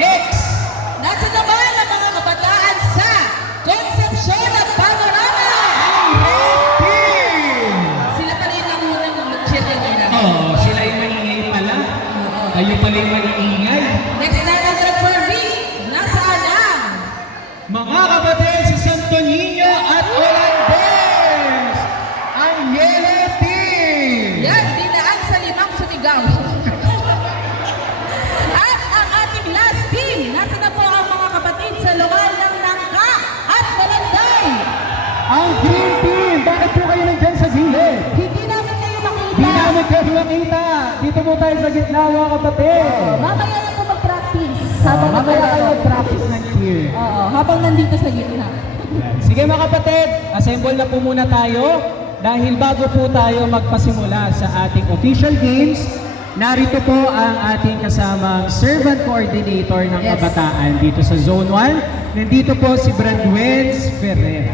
Next! Nasa naman ang mga kabataan sa konsepsyon at panorama! Ang red team! Sila pala yung nangunang mag-cheering nila. Oo, oh, sila yung maningay pala. Kayo pala yung maningay. Next na for V, nasaan ang? Mga kabataan sa Santo Niño at Olandes! Ang yellow team! Yan, dinaan sa limang sunigang. Ang Green Team, bakit po kayo nandyan sa gilid? Hindi namin kayo makita. Di namin kayo makita. Dito po tayo sa gitna mga kapatid. Mamaya na po mag-practice. Habang Mamaya naglalaro. kayo mag-practice ng cheer. Oo, habang nandito sa gitna. Sige mga kapatid, assemble na po muna tayo dahil bago po tayo magpasimula sa ating official games, narito po ang ating kasamang servant coordinator ng Yes. kabataan dito sa Zone 1. Nandito po si Brandwens Ferrer.